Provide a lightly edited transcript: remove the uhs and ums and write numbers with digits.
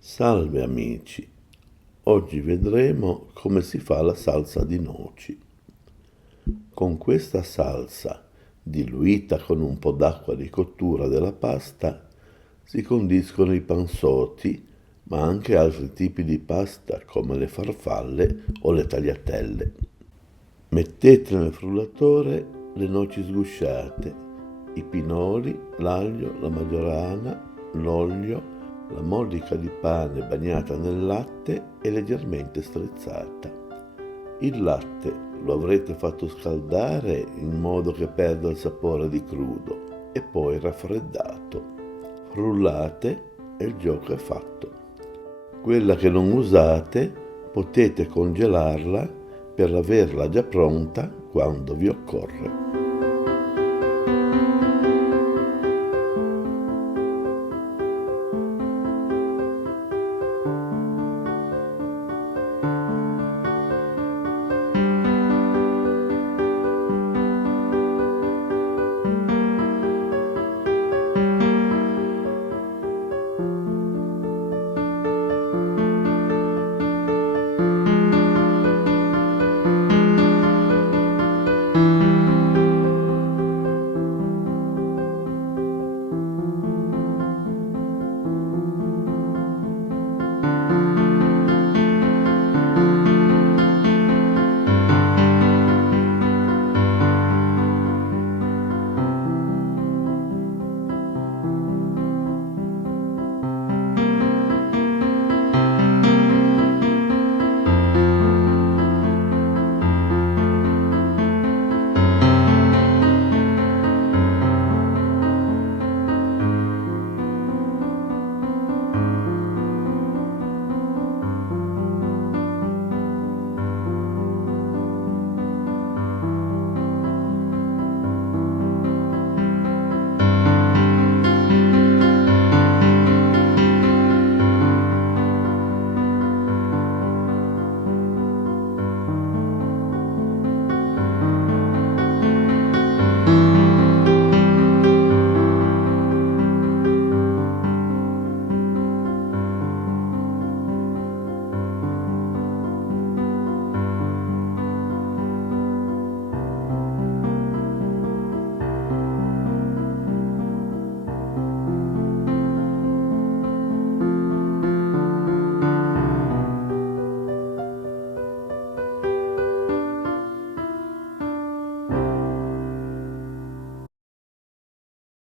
Salve amici, oggi vedremo come si fa la salsa di noci. Con questa salsa, diluita con un po' d'acqua di cottura della pasta, si condiscono i panzotti, ma anche altri tipi di pasta come le farfalle o le tagliatelle. Mettete nel frullatore le noci sgusciate, i pinoli, l'aglio, la maggiorana, l'olio, la mollica di pane bagnata nel latte e leggermente strizzata. Il latte lo avrete fatto scaldare in modo che perda il sapore di crudo e poi raffreddato. Frullate e il gioco è fatto. Quella che non usate potete congelarla per averla già pronta quando vi occorre.